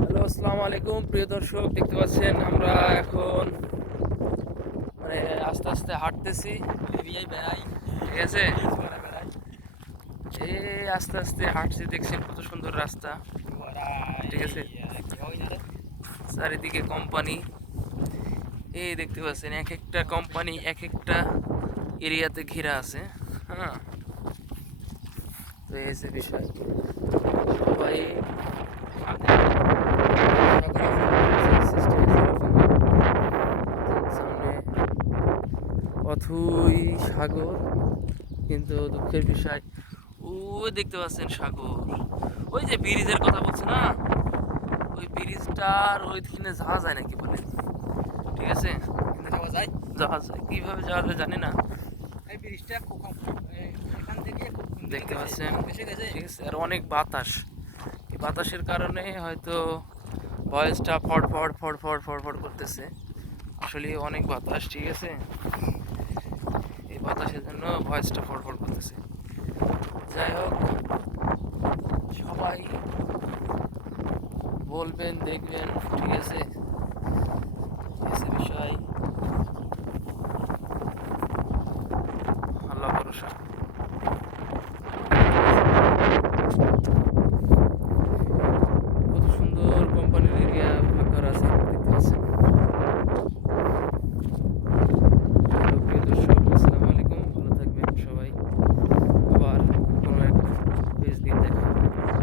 Hello, আসসালামু আলাইকুম প্রিয় দর্শক। দেখতে পাচ্ছেন আমরা এখন মানে আস্তে আস্তে হাঁটতেছি। ঠিক আছে, এই আস্তে আস্তে হাঁটছি, দেখছেন কত সুন্দর রাস্তা। ঠিক আছে, চারিদিকে কোম্পানি, এই দেখতে পাচ্ছেন এক একটা কোম্পানি এক একটা এরিয়াতে ঘেরা আছে। হ্যাঁ, তো এই যে বিষয়, সবাই সামনে অথই সাগর, কিন্তু দুঃখের বিষয় ওই দেখতে পাচ্ছেন সাগর। ওই যে ব্রিজের কথা বলছে না, ওই ব্রিজটার ওইখানে যাওয়া যায় নাকি বলে। ঠিক আছে, যাওয়া যায়। যাওয়া যায়, কিভাবে যাওয়া যায় জানি না। এই ব্রিজটা এখান থেকে কোন দিকে দেখতে গেছে? পাচ্ছেন, বেশি গেছে। ঠিক আছে, আর অনেক বাতাস। এই বাতাসের কারণে হয়তো ভয়েসটা ফড় ফড় ফড় ফড় ফড় ফড় করতেছে। আসলে অনেক বাতাস, ঠিক আছে, এই বাতাসের জন্য ভয়েসটা ফড় ফড় করতেছে। যাই হোক, সবাই বলবেন, দেখবেন, ঠিক আছে, এসে বিষয়, আল্লাহ ভরসা।